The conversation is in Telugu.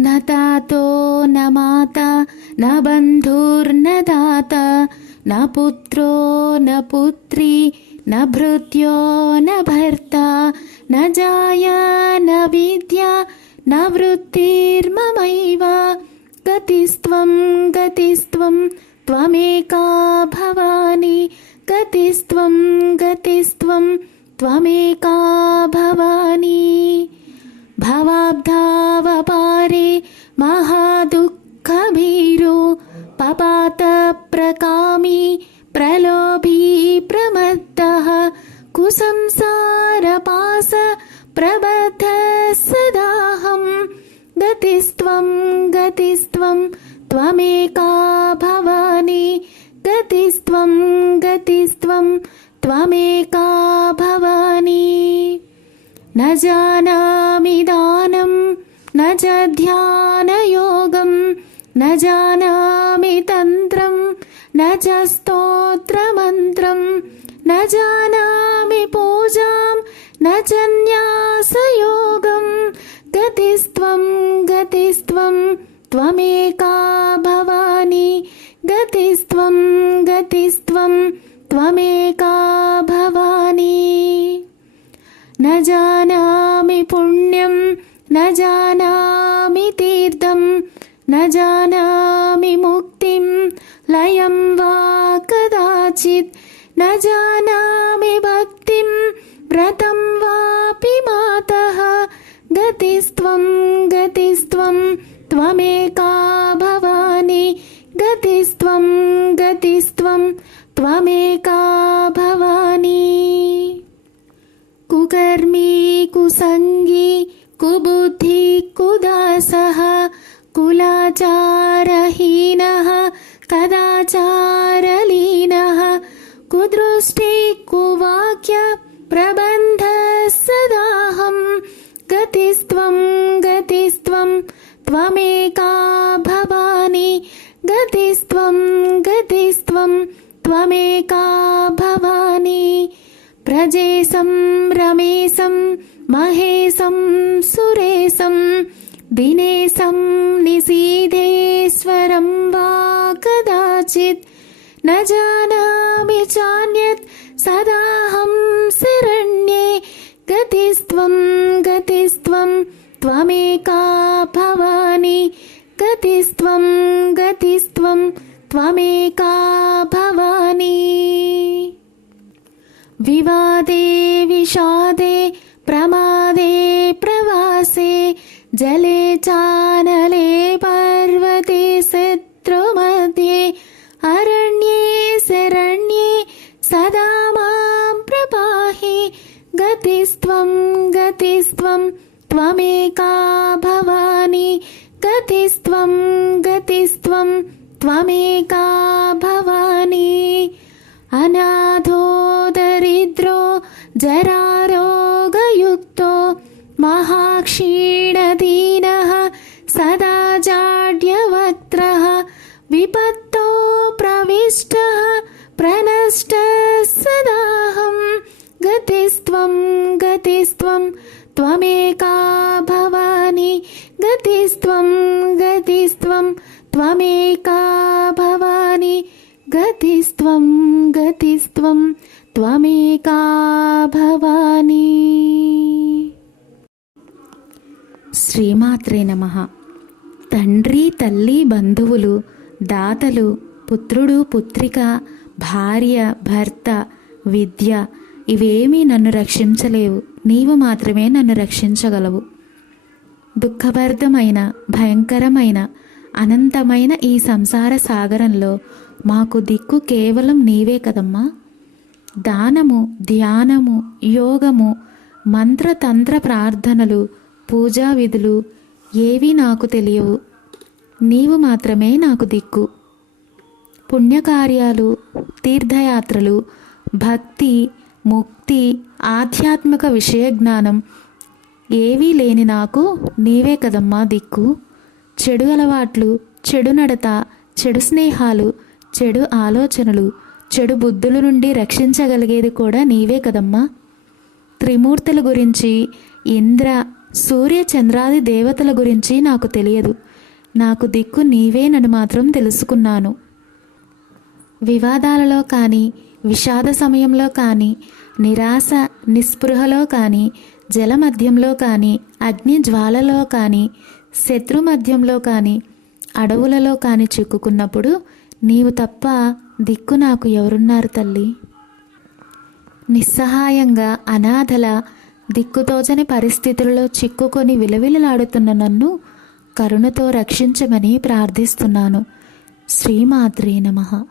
न तातो न माता न बन्धुर्न दाता न पुत्रो न पुत्री न भृत्यो न भर्ता न जाया न विद्या न वृत्तिर्ममैव गतिस्त्वं गतिस्त्वं त्वमेका भवानी गतिस्त्वं गतिस्त्वं त्वमेका भवानी भवाब्धावपारे महादुःखभीरो पपातप्रकामी प्रलोभी प्रमत्तः कुसंसारपास प्रबद्धः सदाहं गतिस्त्वं गतिस्त्वं त्वमेका भवानी गतिस्त्वं गतिस्त्वं त्वमेका भवानी न जानामि दानं न च ध्यानयोगं न जानामि तन्त्रं न च स्तोत्रमन्त्रं न जानामि पूजां न च न्यासयोगं गतिस्त्वं गतिस्त्वं त्वमेका भवानी गतिस्त्वं गतिस्त्वं त्वमेका भवानी न जानामि पुण्यं न जानामि तीर्थं न जानामि मुक्तिं लयं वा कदाचित् न जानामि भक्तिं व्रतं वापि मातः गतिस्त्वं गतिस्त्वं त्वमेका भवानी गतिस्त्वं गतिस्त्वं त्वमेका भवानी कुकर्मी कुसंगी कुबुद्धि कुदासः कुलाचारहीनः कदाचारलीनः कुदृष्टि कुवाक्य प्रबन्धः सदाहं गतिस्त्वं गतिस्त्वं त्वमेका भवानी गतिस्त्वं गतिस्त्वं त्वमेका भवानी प्रजेशं रमेशं महेशं सुरेशं दिनेशं निशीधेश्वरं वा कदाचित् न जानामि चान्यत् सदाहं शरण्ये गतिस्त्वं गतिस्त्वं त्वमेका भवानी गतिस्त्वं गतिस्त्वं त्वमेका भवानी विवादे विषादे प्रमादे प्रवासे जले चानले पर्वते शत्रुमध्ये अरण्ये शरण्ये सदा मां प्रपाहि गतिस्त्वं गतिस्त्वं त्वमेका भवानी गतिस्त्वं गतिस्त्वं त्वमेका भवानी अनाथो दरिद्रो जरारोगयुक्तो महाक्षीणदीनः सदा जाड्यवक्त्रः विपत्तो प्रविष्टः प्रनष्टः सदाहं गतिस्त्वं गतिस्त्वं त्वमेका भवानी गतिस्त्वं गतिस्त्वं त्वमेका भवानी गतिस्त्वं गतिस्त्वं त्वमेका भवानी। శ్రీమాత్రే నమః. తండ్రి తల్లి బంధువులు దాతలు పుత్రుడు పుత్రిక భార్య భర్త విద్య ఇవేమీ నన్ను రక్షించలేవు. నీవు మాత్రమే నన్ను రక్షించగలవు. దుఃఖభరితమైన భయంకరమైన అనంతమైన ఈ సంసార సాగరంలో మాకు దిక్కు కేవలం నీవే కదమ్మా. దానము ధ్యానము యోగము మంత్రతంత్ర ప్రార్థనలు పూజా విధులు ఏవీ నాకు తెలియవు. నీవు మాత్రమే నాకు దిక్కు. పుణ్యకార్యాలు తీర్థయాత్రలు భక్తి ముక్తి ఆధ్యాత్మిక విషయ జ్ఞానం ఏవీ లేని నాకు నీవే కదమ్మా దిక్కు. చెడు అలవాట్లు చెడు నడత చెడు స్నేహాలు చెడు ఆలోచనలు చెడు బుద్ధుల నుండి రక్షించగలిగేది కూడా నీవే కదమ్మా. త్రిమూర్తుల గురించి ఇంద్ర సూర్య చంద్రాది దేవతల గురించి నాకు తెలియదు. నాకు దిక్కు నీవేనని మాత్రం తెలుసుకున్నాను. వివాదాలలో కానీ, విషాద సమయంలో కానీ, నిరాశ నిస్పృహలో కానీ, జలమధ్యంలో కానీ, అగ్ని జ్వాలలో కానీ, శత్రు మధ్యంలో కానీ, అడవులలో కానీ చిక్కుకున్నప్పుడు నీవు తప్ప దిక్కు నాకు ఎవరున్నారు తల్లి? నిస్సహాయంగా అనాథల దిక్కుతోచని పరిస్థితులలో చిక్కుకొని విలవిలలాడుతున్న నన్ను కరుణతో రక్షించమని ప్రార్థిస్తున్నాను. శ్రీమాత్రే నమః.